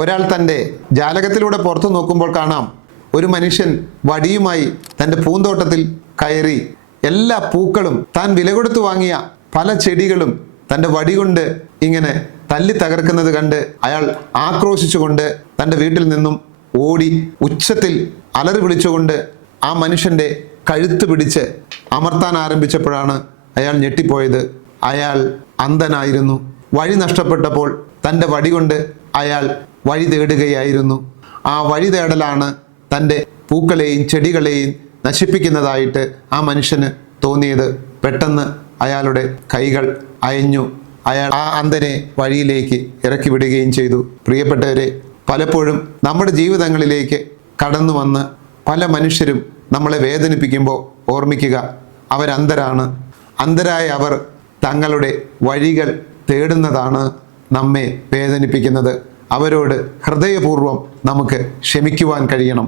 ഒരാൾ തൻ്റെ ജാലകത്തിലൂടെ പുറത്തു നോക്കുമ്പോൾ കാണാം ഒരു മനുഷ്യൻ വടിയുമായി തൻ്റെ പൂന്തോട്ടത്തിൽ കയറി എല്ലാ പൂക്കളും താൻ വില കൊടുത്തു വാങ്ങിയ പല ചെടികളും തൻ്റെ വടി കൊണ്ട് ഇങ്ങനെ തല്ലി തകർക്കുന്നത് കണ്ട് അയാൾ ആക്രോശിച്ചുകൊണ്ട് തൻ്റെ വീട്ടിൽ നിന്നും ഓടി ഉച്ചത്തിൽ അലറി വിളിച്ചുകൊണ്ട് ആ മനുഷ്യൻ്റെ കഴുത്ത് പിടിച്ച് അമർത്താൻ ആരംഭിച്ചപ്പോഴാണ് അയാൾ ഞെട്ടിപ്പോയത്. അയാൾ അന്ധനായിരുന്നു. വഴി നഷ്ടപ്പെട്ടപ്പോൾ തൻ്റെ വടി കൊണ്ട് അയാൾ വഴി തേടുകയായിരുന്നു. ആ വഴി തേടലാണ് തൻ്റെ പൂക്കളെയും ചെടികളെയും നശിപ്പിക്കുന്നതായിട്ട് ആ മനുഷ്യന് തോന്നിയത്. പെട്ടെന്ന് അയാളുടെ കൈകൾ അയഞ്ഞു. അയാൾ ആ അന്ധനെ വഴിയിലേക്ക് ഇറക്കി വിടുകയും ചെയ്തു. പ്രിയപ്പെട്ടവരെ, പലപ്പോഴും നമ്മുടെ ജീവിതങ്ങളിലേക്ക് കടന്നു വന്ന് പല മനുഷ്യരും നമ്മളെ വേദനിപ്പിക്കുമ്പോൾ ഓർമ്മിക്കുക, അവരന്ധരാണ്. അന്ധരായ അവർ തങ്ങളുടെ വഴികൾ തേടുന്നതാണ് നമ്മെ വേദനിപ്പിക്കുന്നത്. അവരോട് ഹൃദയപൂർവ്വം നമുക്ക് ക്ഷമിക്കുവാൻ കഴിയണം.